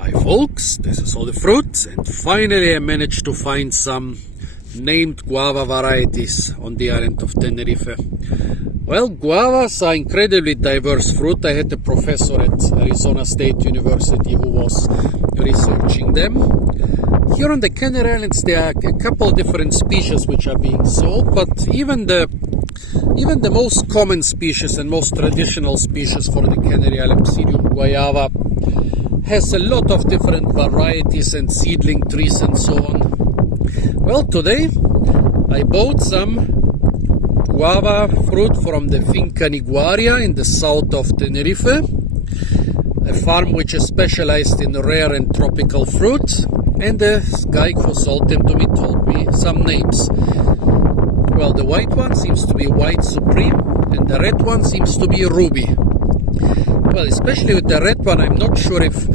Hi folks, this is all the fruits, and finally I managed to find some named guava varieties on the island of Tenerife. Well, guavas are incredibly diverse fruit. I had a professor at Arizona State University who was researching them. Here on the Canary Islands there are a couple different species which are being sold, but even the most common species and most traditional species for the Canary Island, Psidium guava, has a lot of different varieties and seedling trees and so on. Well, today I bought some guava fruit from the Finca Niguaria in the south of Tenerife, a farm which is specialized in rare and tropical fruit, and the guy who sold them to me told me some names. Well, the white one seems to be White Supreme and the red one seems to be Ruby. Well, especially with the red one, I'm not sure if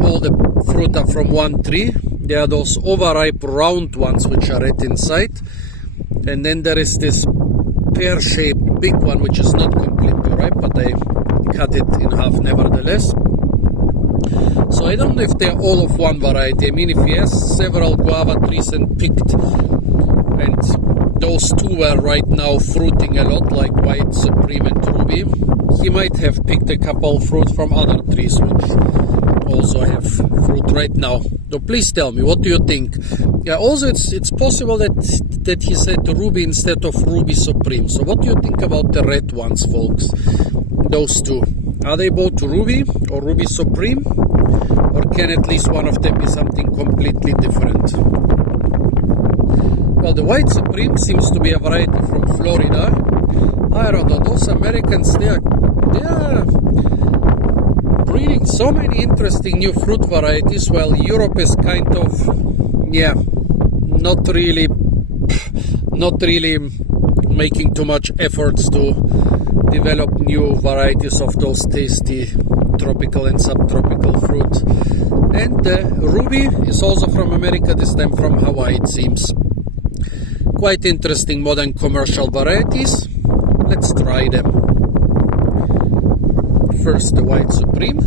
all the fruit are from one tree. There are those overripe round ones which are red inside, and then there is this pear-shaped big one which is not completely ripe, but I cut it in half nevertheless. So I don't know if they're all of one variety. I mean, if he has several guava trees and picked, and those two were right now fruiting a lot, like White Supreme and Ruby, he might have picked a couple fruit from other trees which also have fruit right now. So please tell me, what do you think? Yeah, also it's possible that he said Ruby instead of Ruby Supreme. So what do you think about the red ones, folks? Those two. Are they both Ruby or Ruby Supreme? Or can at least one of them be something completely different? Well, the White Supreme seems to be a variety from Florida. I don't know, those Americans, they are breeding so many interesting new fruit varieties, while Europe is kind of, not really making too much efforts to develop new varieties of those tasty tropical and subtropical fruit. And Ruby is also from America, this time from Hawaii it seems. Quite interesting modern commercial varieties. Let's try them. First, the White Supreme.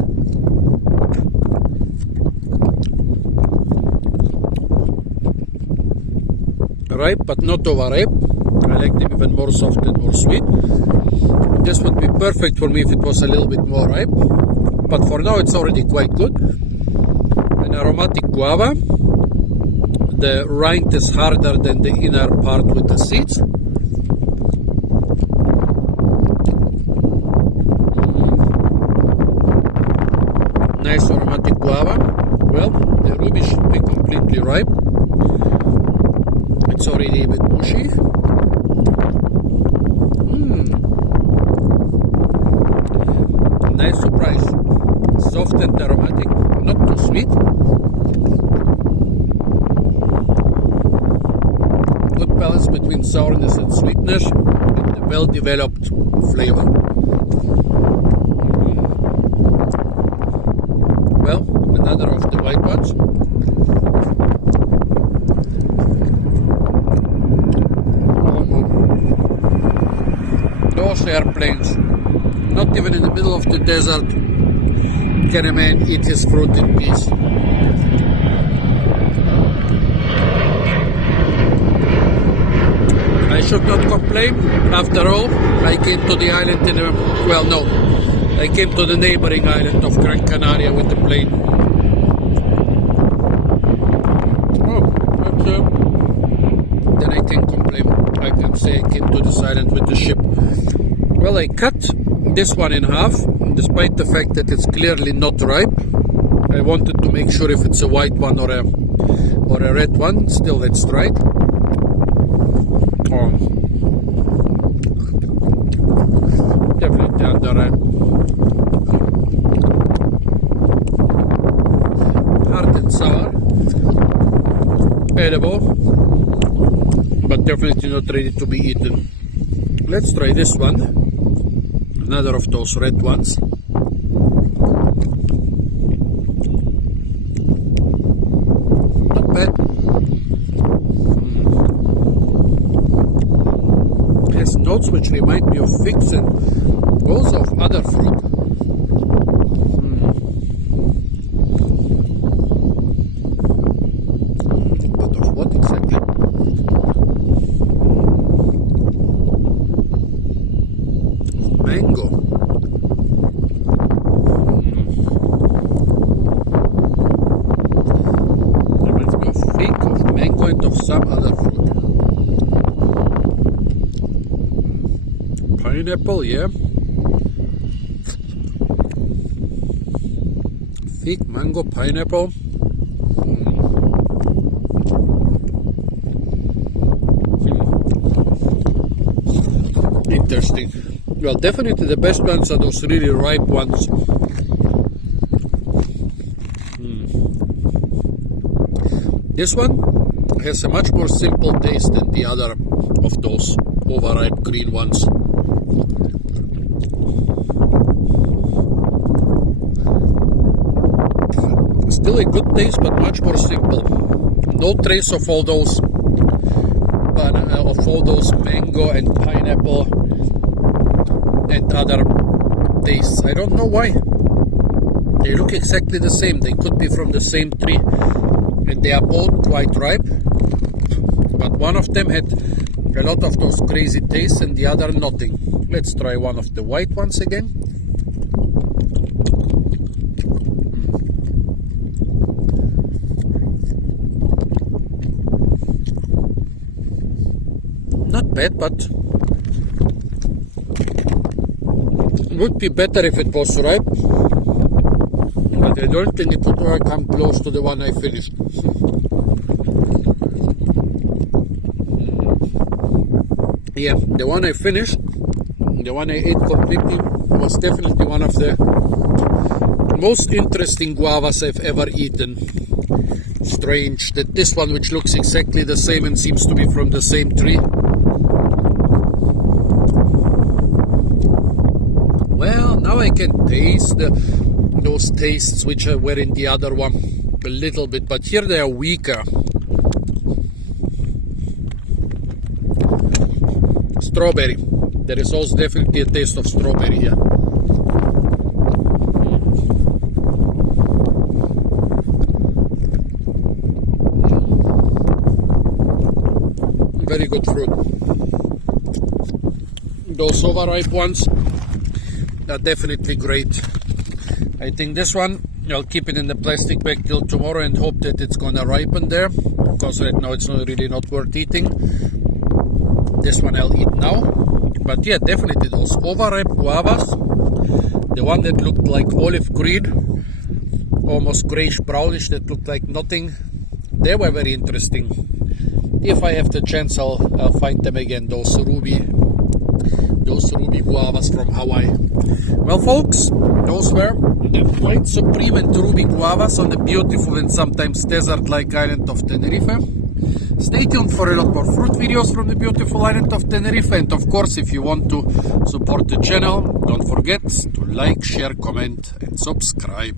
Ripe, but not overripe. I like them even more soft and more sweet. This would be perfect for me if it was a little bit more ripe, but for now it's already quite good. An aromatic guava. The rind is harder than the inner part with the seeds. Nice aromatic guava. Well, the Ruby should be completely ripe. It's already a bit mushy. Nice surprise. Soft and aromatic, not too sweet. Good balance between sourness and sweetness, and a well-developed flavor. Well, another of the white ones. Those airplanes, not even in the middle of the desert can a man eat his fruit in peace. I should not complain. After all, I came to the island I came to the neighboring island of Gran Canaria with the plane. Then I can't complain. I can say I came to this island with the ship. Well, I cut this one in half, despite the fact that it's clearly not ripe. I wanted to make sure if it's a white one or a red one. Still, let's try it. Definitely underripe. Hard and sour. Edible, but definitely not ready to be eaten. Let's try this one. Another of those red ones. Not bad. Has notes which remind me of figs and also of other fruit. some other fruit. Pineapple, yeah. Thick mango pineapple. Interesting. Well, definitely the best ones are those really ripe ones. This one has a much more simple taste than the other of those overripe green ones. Still a good taste, but much more simple. No trace of all those mango and pineapple and other tastes. I don't know why. They look exactly the same. They could be from the same tree, and they are both quite ripe. But one of them had a lot of those crazy tastes, and the other nothing. Let's try one of the white ones again. Not bad, but would be better if it was ripe. But I don't think it would come close to the one I finished. Yeah, the one I finished, the one I ate completely, was definitely one of the most interesting guavas I've ever eaten. Strange that this one, which looks exactly the same and seems to be from the same tree. Well, now I can taste those tastes which were in the other one a little bit, but here they are weaker. Strawberry. There is also definitely a taste of strawberry here. Very good fruit. Those overripe ones are definitely great. I think this one, I'll keep it in the plastic bag till tomorrow and hope that it's gonna ripen there, because right now it's really not worth eating. This one I'll eat now. But yeah, definitely those overripe guavas, the one that looked like olive green, almost grayish brownish, that looked like nothing, they were very interesting. If I have the chance, I'll find them again, those ruby guavas from Hawaii. Well, folks, those were the White Supreme and Ruby guavas on the beautiful and sometimes desert-like island of Tenerife. Stay tuned for a lot more fruit videos from the beautiful island of Tenerife, and of course, if you want to support the channel, don't forget to like, share, comment and subscribe.